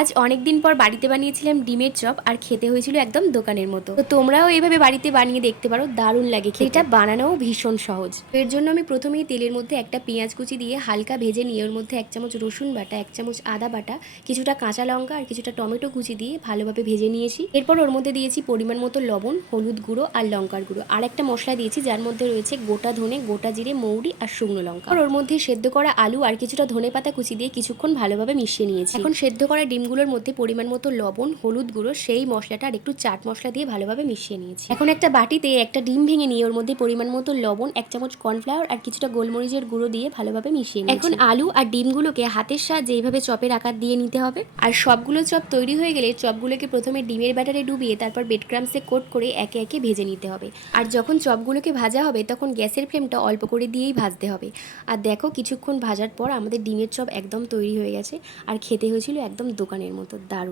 আজ অনেক দিন পর বাড়িতে বানিয়েছিলাম ডিমের চপ, আর খেতে হয়েছিল একদম দোকানের মতো। তো তোমরাও এইভাবে বাড়িতে বানিয়ে দেখতে পারো, দারুণ লাগে খেতে। এটা বানানোও ভীষণ সহজ। এর জন্য আমি প্রথমেই তেলের মধ্যে একটা পেঁয়াজ কুচি দিয়ে হালকা ভেজে নিয়ে ওর মধ্যে 1 চামচ রসুন বাটা, 1 চামচ আদা বাটা, কিছুটা কাঁচা লঙ্কা আর কিছুটা টমেটো কুচি দিয়ে ভালোভাবে ভেজে নিয়েছি। এরপর ওর মধ্যে দিয়েছি পরিমাণ মতো লবণ, হলুদ গুঁড়ো আর লঙ্কার গুঁড়ো। আর একটা মশলা দিয়েছি যার মধ্যে রয়েছে গোটা ধনে, গোটা জিরে, মৌরি আর শুকনো লঙ্কা। আর ওর মধ্যে সেদ্ধ করা আলু আর কিছুটা ধনেপাতা কুচি দিয়ে কিছুক্ষণ ভালোভাবে মিশিয়ে নিয়েছি। এখন সেদ্ধ করা ডিমগুলোর মধ্যে পরিমাণ মতো লবণ, হলুদ গুঁড়ো, সেই মশলাটা আর একটু চাট মশলা দিয়ে ভালোভাবে মিশিয়ে নিয়েছি। এখন একটা বাটিতে একটা ডিম ভেঙে নিয়ে ওর মধ্যে পরিমাণ মতো লবণ, 1 চামচ কর্নফ্লাওয়ার আর কিছুটা গোলমরিচের গুঁড়ো দিয়ে ভালোভাবে মিশিয়ে নিয়েছি। এখন আলু আর ডিমগুলোকে হাতের সাহায্যে এইভাবে চপের আকার দিয়ে নিতে হবে। আর সবগুলো চপ তৈরি হয়ে গেলে চপগুলোকে প্রথমে ডিমের ব্যাটারে ডুবিয়ে তারপর ব্রেড ক্রাম্বসে কোট করে একে একে ভেজে নিতে হবে। আর যখন চপগুলোকে ভাজা হবে তখন গ্যাসের ফ্লেমটা অল্প করে দিয়েই ভাজতে হবে। আর দেখো, কিছুক্ষণ ভাজার পর আমাদের ডিমের চপ একদম তৈরি হয়ে গেছে, আর খেতে হয়েছিল একদম দোকানের মতো, দারুণ।